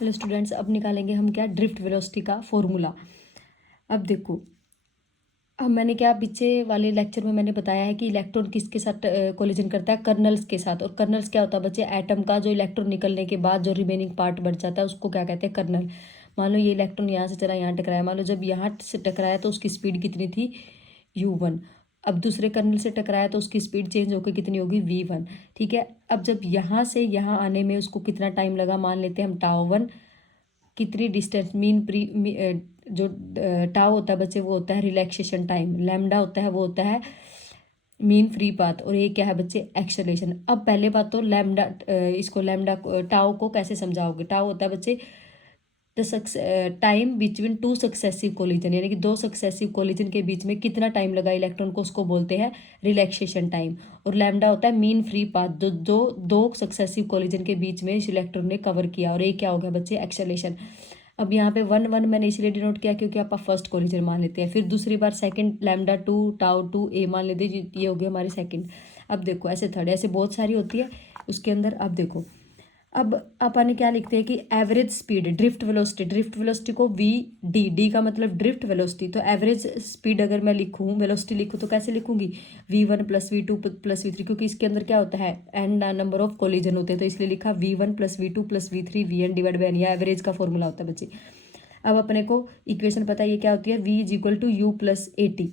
Hello students, अब निकालेंगे हम क्या, ड्रिफ्ट वेलोसिटी का फॉर्मूला। अब देखो, अब मैंने क्या पीछे वाले लेक्चर में मैंने बताया है कि इलेक्ट्रॉन किसके साथ कोलिजन करता है, कर्नल्स के साथ। और कर्नल्स क्या होता है बच्चे, एटम का जो इलेक्ट्रॉन निकलने के बाद जो रिमेनिंग पार्ट बच जाता है उसको क्या कहते हैं, कर्नल। मान लो ये इलेक्ट्रॉन यहाँ से चला, यहाँ टकराया, मान लो जब यहाँ से टकराया तो उसकी स्पीड कितनी थी, u1। अब दूसरे कर्नल से टकराया तो उसकी स्पीड चेंज होकर कितनी होगी, v1। ठीक है, अब जब यहाँ से यहाँ आने में उसको कितना टाइम लगा, मान लेते हैं हम τ1। कितनी डिस्टेंस, जो टाउ होता है बच्चे वो होता है रिलैक्सेशन टाइम, लैम्डा होता है वो होता है मीन फ्री पाथ, और ये क्या है बच्चे, एक्सेलरेशन। अब पहले बात तो लैम्डा, इसको लैम्डा टाउ को कैसे समझाओगे। टाउ होता है बच्चे the time between two successive collision, यानी कि दो सक्सेसिव कोलिजन के बीच में कितना टाइम लगा इलेक्ट्रॉन को, उसको बोलते हैं रिलैक्सेशन टाइम। और लैम्डा होता है मीन फ्री पाथ, दो सक्सेसिव कोलिजन के बीच में इस इलेक्ट्रॉन ने कवर किया, और ये क्या हो गया बच्चे, एक्सेलरेशन। अब यहाँ पे 1 1 मैंने इसलिए डिनोट किया क्योंकि आप फर्स्ट कोलिजन मान लेते हैं, फिर दूसरी बार सेकंड लैम्डा 2 τ2 a मान लेते हैं, ये हो गया हमारी सेकंड। अब देखो ऐसे थर्ड, ऐसे बहुत सारी होती है उसके अंदर। अब देखो, अब अपन क्या लिखते हैं कि एवरेज स्पीड, ड्रिफ्ट वेलोसिटी को वी डी का मतलब ड्रिफ्ट वेलोसिटी। तो एवरेज स्पीड अगर मैं लिखूँ, वेलोसिटी लिखूँ तो कैसे लिखूंगी, v1 + v2 + v3, क्योंकि इसके अंदर क्या होता है, एन नंबर ऑफ कोलिजन होते हैं, तो इसलिए लिखा v1 + v2 + v3 vn divide by n। या एवरेज का फॉर्मूला होता है बच्चे। अब अपने को इक्वेशन पता है ये क्या होती है, v = u + at।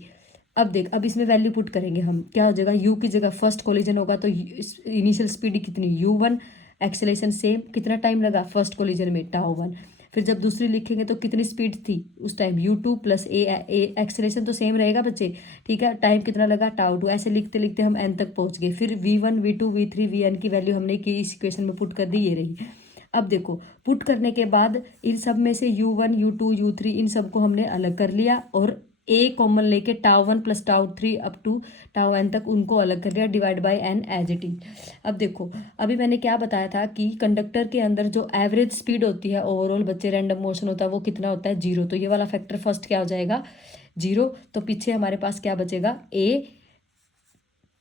अब देख, अब इसमें वैल्यू पुट करेंगे हम, क्या हो जाएगा, u की जगह फर्स्ट कोलिजन होगा तो इनिशियल स्पीड कितनी, u1। एक्सेलेशन सेम, कितना टाइम लगा फर्स्ट कोलिजन में, τ1। फिर जब दूसरी लिखेंगे तो कितनी स्पीड थी उस टाइम, u2 + a एक्सेलेशन तो सेम रहेगा बच्चे। ठीक है, टाइम कितना लगा, τ2। ऐसे लिखते लिखते हम n तक पहुंच गए। फिर v1 v2 v3 vn की वैल्यू हमने की इस इक्वेशन में पुट कर दी, ये रही। अब देखो, पुट करने के बाद इन सब में से u1 u2 u3 इन सबको हमने अलग कर लिया, और a कॉमन लेके τ1 + τ3 अप टू τn तक उनको अलग कर लिया, divide by n as it is. अब देखो, अभी मैंने क्या बताया था कि कंडक्टर के अंदर जो एवरेज स्पीड होती है ओवरऑल बच्चे, रैंडम मोशन होता है, वो कितना होता है, 0। तो ये वाला फैक्टर फर्स्ट क्या हो जाएगा, 0। तो पीछे हमारे पास क्या बचेगा, a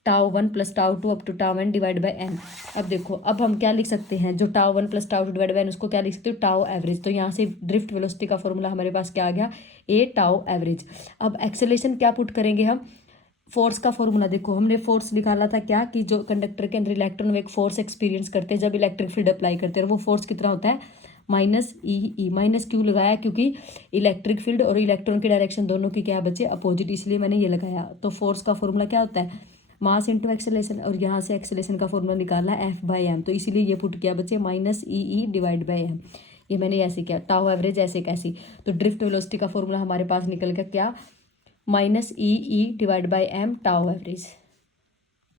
τ1 + τ2 up to τn divide by n। अब देखो, अब हम क्या लिख सकते हैं, जो τ1 + τ2 डिवाइड बाय n उसको क्या लिख सकते हो, टाउ एवरेज। तो यहाँ से ड्रिफ्ट वेलोसिटी का फॉर्मूला हमारे पास क्या आ गया, a टाउ एवरेज। अब एक्सेलेरेशन क्या पुट करेंगे हम, फोर्स का फॉर्मूला देखो, हमने फोर्स निकाला था क्या, कि जो कंडक्टर के अंदर इलेक्ट्रॉन में एक फोर्स एक्सपीरियंस करते हैं जब इलेक्ट्रिक फील्ड अप्लाई करते हैं, वो फोर्स कितना होता है, -e। माइनस क्यों लगाया, क्योंकि इलेक्ट्रिक फील्ड और इलेक्ट्रॉन की डायरेक्शन दोनों की क्या बचे, अपोजिट, इसलिए मैंने ये लगाया। तो फोर्स का फॉर्मूला क्या होता है, मास इंटू एक्सेलेरेशन, और यहाँ से एक्सेलेरेशन का फॉर्मूला निकाला F/m, तो इसीलिए ये पुट किया बच्चे -e डिवाइड बाय m। ये मैंने ऐसे किया, टाउ एवरेज ऐसे कैसी। तो ड्रिफ्ट वेलोसिटी का फॉर्मूला हमारे पास निकल गया क्या, -e divide by m tau average.